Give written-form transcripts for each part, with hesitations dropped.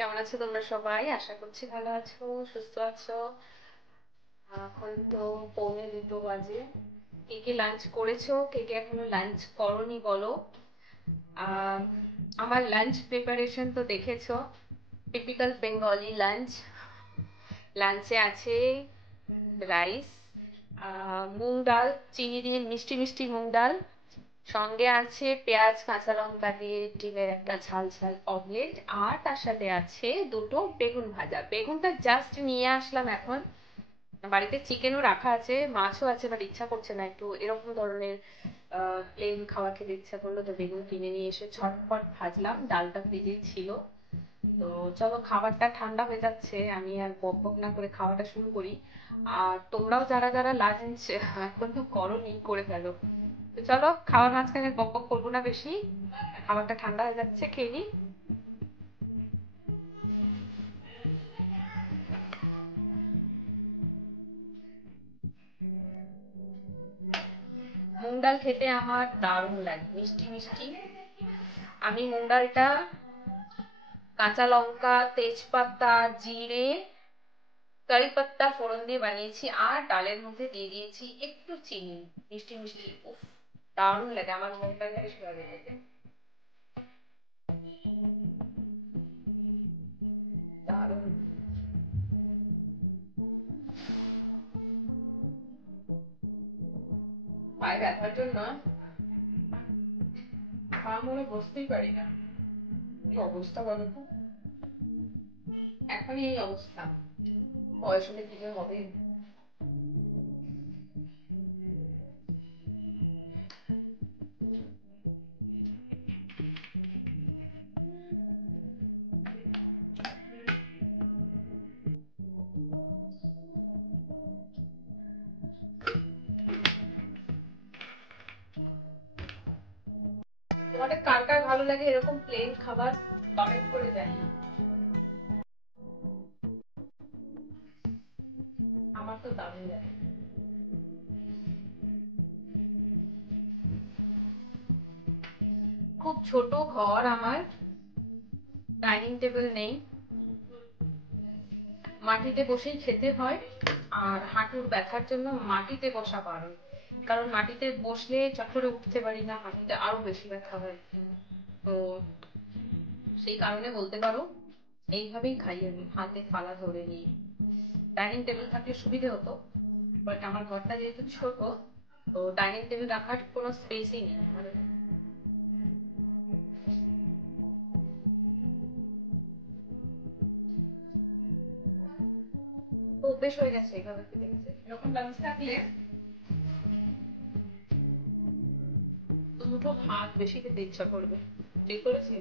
কেমন আছো তোমরা সবাই? আশা করছি ভালো আছো, সুস্থ আছো। এখন তো 1:45 বাজে। কে কে লাঞ্চ করেছো, কে কে এখনো লাঞ্চ করোনি বলো। আহ, আমার লাঞ্চ প্রিপারেশন তো দেখেছো, টিপিক্যাল বেঙ্গলি লাঞ্চ। লাঞ্চে আছে রাইস, মুগ ডাল, চিনি দিয়ে মিষ্টি মিষ্টি মুগ ডাল, সঙ্গে আছে পেঁয়াজ কাঁচা লঙ্কা দিয়ে ডিমের একটা ঝাল ঝাল অমলেট, আর তার সাথে আছে দুটো বেগুন ভাজা। বেগুনটা জাস্ট নিয়ে আসলাম এখন। বাড়িতে চিকেনও রাখা আছে, মাছও আছে, বাট ইচ্ছা করছে না, একটু এরকম ধরনের প্লেন খাওয়া খেতে ইচ্ছা করলো, তো বেগুন কিনে নিয়ে এসে ছটফট ভাজলাম। ডালটা ভেজেই ছিল। তো চলো, খাবারটা ঠান্ডা হয়ে যাচ্ছে, আমি আর বক বক না করে খাওয়াটা শুরু করি। আর তোমরাও যারা যারা লাঞ্চ এখনো করোনি, করে ফেলো। তো চলো, খাওয়ার মাঝখানে বক বক করবো না বেশি, খাবারটা ঠান্ডা হয়ে যাচ্ছে, খেয়ে নিই। মুগ ডাল খেতে আমার দারুণ লাগে, মিষ্টি মিষ্টি। আমি মুগ ডালটা কাঁচা লঙ্কা, তেজপাতা, জিরে, কারি পাত্তা ফোড়ন দিয়ে বানিয়েছি, আর ডালের মধ্যে দিয়ে দিয়েছি একটু চিনি, মিষ্টি মিষ্টি। উফ, দারুণ লাগে আমার মুগ ডালটা, বেশ ভালো লাগে, দারুণ। পায়ে ব্যথার জন্য আমরা বসতেই পারি না, কি অবস্থা বলো তো, এখনই এই অবস্থা, বয়স হলে কি যে হবে। তোমাদের কার কার ভালো লাগে এরকম প্লেন খাবার? কমেন্ট করে জানিও। আমার তো দারুণ লাগে। খুব ছোট ঘর আমার, ডাইনিং টেবিল নেই, মাটিতে বসেই খেতে হয়। আর হাঁটুর ব্যথার জন্য মাটিতে বসা বারণ, কারণ মাটিতে বসলে চট করে উঠতে পারি না, হাঁটুতে আরো বেশি ব্যথা হয়। তো সেই কারণে বলতে পারো এইভাবেই খাই আমি, হাতে থালা ধরে নিই। ডাইনিং টেবিল থাকলে সুবিধে হতো, বাট আমার ঘরটা যেহেতু ছোট, তো ডাইনিং টেবিল রাখার কোনো স্পেসই নেই আমাদের। তো অভ্যেস হয়ে গেছে এইভাবে খেতে খেতে। এরকম লাঞ্চ থাকলে দুটো ভাত বেশি খেতে ইচ্ছা করবে। ঠিক করেছি।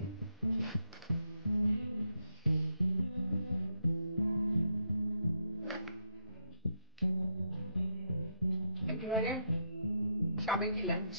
একেবারে সাবেকি লাঞ্চ।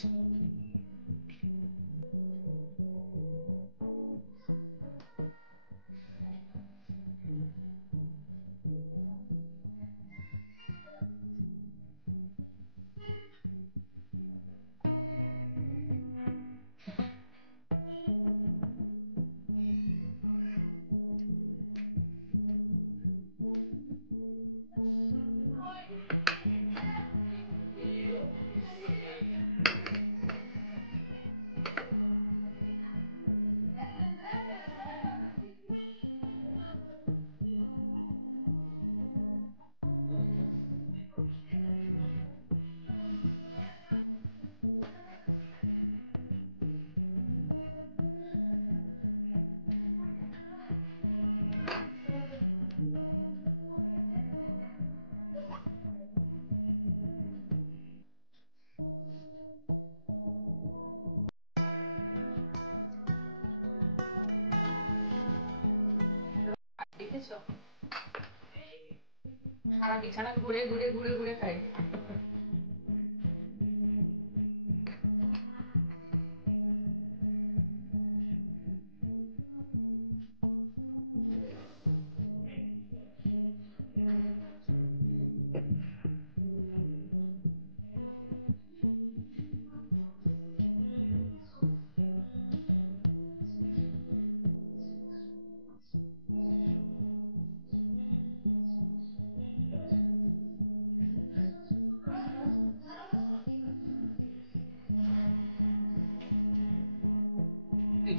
দেখেছো, সারা বিছানা ঘুরে ঘুরে ঘুরে ঘুরে খাই।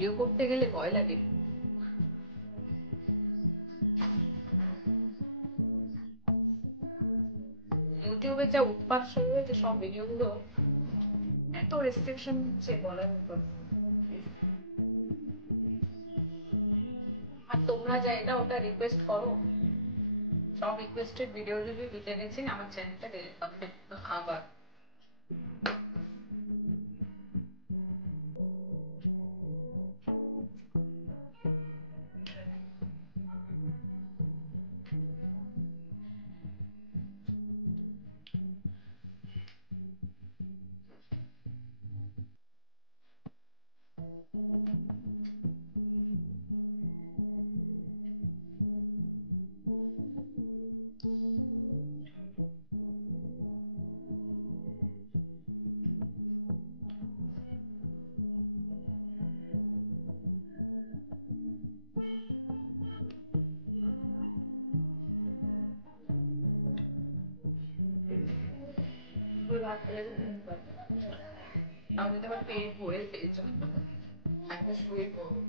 ভিডিও করতে গেলে ভয় লাগে। ইউটিউবে যা উৎপাত শুরু হয়েছে, সব ভিডিওগুলো এত রেস্ট্রিকশন দিচ্ছে বলার মতো। আর তোমরা যা এটা ওটা রিকোয়েস্ট করো, সব রিকোয়েস্টেড ভিডিও যদি দিতে গেছি আমার চ্যানেলটা ডিলিট করবে আবার। আমি তো আমার পেট ভরে পেয়েছি, একটা শুয়ে পড়বো।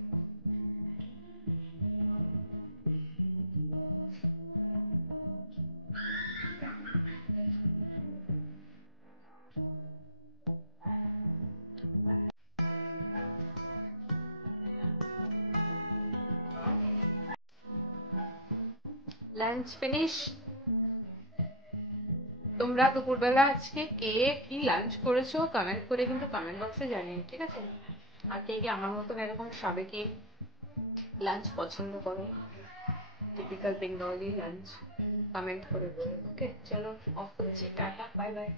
Lunch finish. তোমরা দুপুরবেলা আজকে কে কি লাঞ্চ করেছো কমেন্ট করে কিন্তু কমেন্ট বক্সে জানিও, ঠিক আছে? আর কে কে আমার মতন এরকম সাবেকি লাঞ্চ পছন্দ করো, টিপিক্যাল বেঙ্গলি লাঞ্চ, কমেন্ট করে বলো। ওকে চলো, অফ করছি, টাটা, বাই বাই।